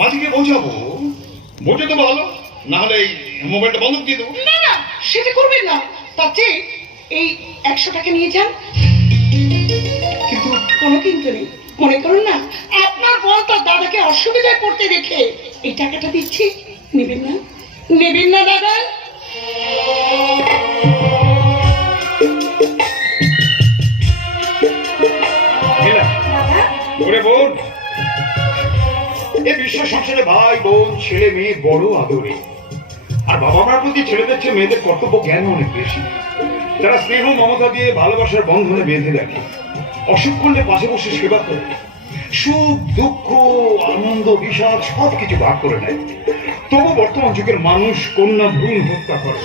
মাঝিকে বোঝাবো, বোঝে তো ভালো, না হলে এই মোবাইলটা বন্ধ দিয়ে দেবো। না না, সেটা করবেন না। তার চেয়ে এই 100 টাকা নিয়ে যান। কিন্তু কোনো কিন্তু নেই। মনে করুন না, আপনার বোন তার দাদাকে অসুবিধায় পড়তে দেখে এই টাকাটা দিচ্ছি। নেবেন না? নেবেন না দাদা? ওরে বোন, এই বিশ্ব সংসারে ভাই বোন ছেলে মেয়ে বড় আদরে, আর বাবা মার প্রতি ছেলেদের চেয়ে মেয়েদের কর্তব্য জ্ঞান অনেক বেশি। তারা স্নেহ মমতা দিয়ে ভালোবাসার বন্ধনে বেঁধে রাখে, অসুখ করলে পাশে বসে সেবা করে, সুখ দুঃখ আনন্দ বিষাদ সবকিছু ভাগ করে নেয়। তবু বর্তমান যুগের মানুষ কন্যা ভ্রূণ হত্যা করে,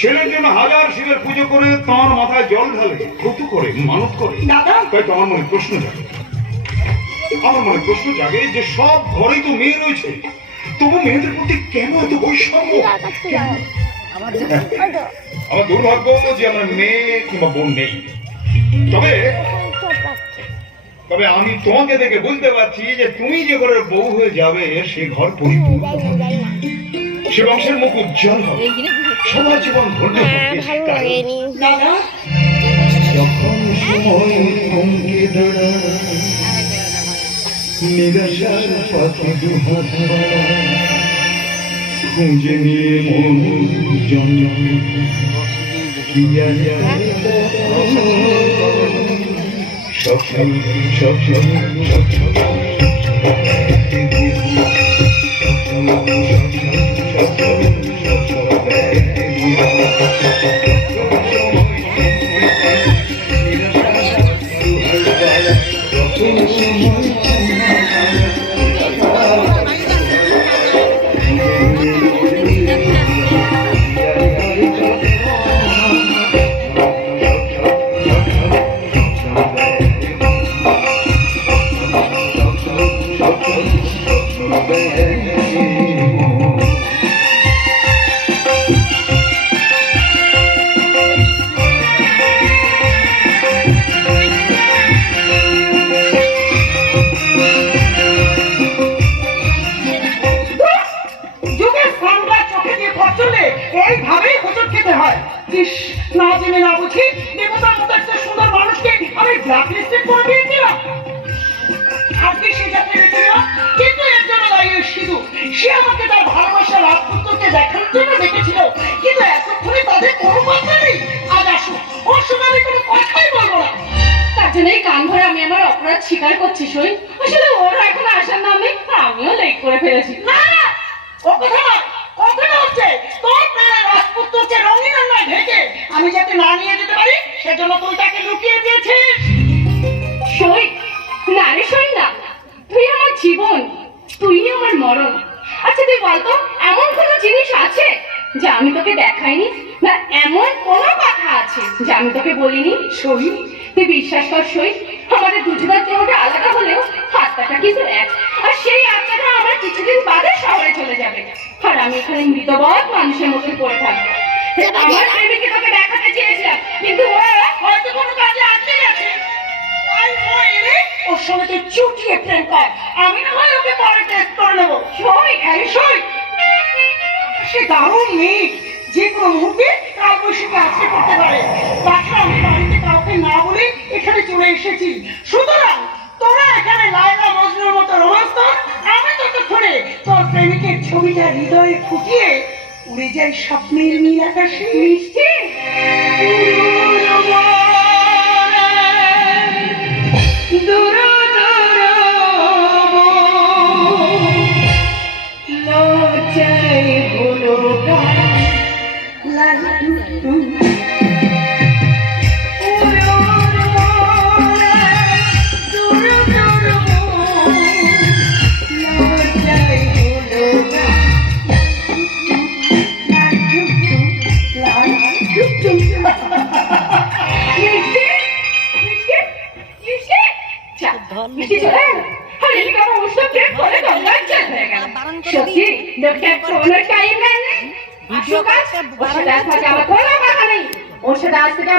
ছেলের জন্য হাজার শিবের পুজো করে, তাঁর মাথায় জল ঢালে, ব্রত করে, মানত করে। দাদা, তাই তো আমার মনে প্রশ্ন জাগে, যে সব ঘরেই তো মেয়ে রয়েছে, তবু মেয়েদের প্রতি কেন এত বৈষম্য? আমার দুর্ভাগ্য যে আমার মেয়ে কিংবা বোন নেই। তবে আমি তোমাকে দেখে বুঝতে পারছি যে তুমি যে ঘরের বউ হয়ে যাবে, সে ঘর পরিপূর্ণ হবে, সে বংশের মুখ উজ্জ্বল হবে, সবার জীবন ধন্য হবে। দাদা, যখন সময় থমকে দাঁড়ায়, নিরাশার পথে দুহাত বাড়ায়, খুঁজে নিয়ে মন জন্য কি সব এইভাবেই হোঁচট খেতে হয়। না জেনে না বুঝি দেবতার মতো একটা সুন্দর মানুষকে আমি ব্ল্যাক লিস্টেড করে দিয়েছিলাম। আজকে সে যাত্রা গেছিল, কিন্তু এর জন্য দায়ী সিধু। সে আমাকে তার ভালোবাসার রাজপুত্রকে দেখার জন্য ডেকেছিল, কিন্তু এতক্ষণে তাদের কোনো কথা নেই। আজ আসুক, ওর সঙ্গে আমি কোনো কথাই বলবো না। তার জন্যই কান ধরে আমি আমার অপরাধ স্বীকার করছি। সই আসলে ওরা এখন আসার নামে আমিও লেট করে ফেলেছি। না না, ও কথা নয়, কথাটা হচ্ছে তোর প্রেমের রাজপুত্রকে রঙিন আন্নায় ঢেকে আমি যাতে না নিয়ে যেতে পারি, সেজন্য তুই তাকে লুকিয়ে দিয়েছিস। সই না রে, সই না, তুই আমার জীবন, তুই আমার মরণ। আচ্ছা তুই বলতো, এমন কোনো জিনিস আছে যা আমি তোকে দেখাইনি, না এমন কোনো কথা আছে যা আমি তোকে বলিনি? সই তুই বিশ্বাস কর সই, আমাদের দুজনের দেহটা আলাদা হলেও আত্মাটা কিন্তু এক। আর সেই আত্মাটা আমার কিছুদিন বাদে শহরে চলে যাবে, আর আমি এখানে মৃতবৎ মানুষের মতন পড়ে থাকবো। আমার প্রেমিকে তোকে দেখাতে চেয়েছিলাম, কিন্তু ওরা হয়তো কোনো কাজে আটকে গেছে। ওর সঙ্গে তুই চুটিয়ে প্রেম কর, আমি না হয় ওকে পরে টেস্ট করে নেবো। সই সই, সে দারুণ মেয়ে, যে কোনো মুহূর্তে কাল বৈশাখে আজকে করতে পারে। তাছাড়া আমি বাড়িতে কাউকে না বলে এখানে চলে এসেছি। সুতরাং তোরা এখানে লায়লা মজনুর মতো রোমান্স কর, আমি ততক্ষণে তোর প্রেমিকের ছবিটা হৃদয়ে ফুটিয়ে উড়ে যাই স্বপ্নের নীল আকাশে। মিষ্টি ওর সাথে আজ থেকে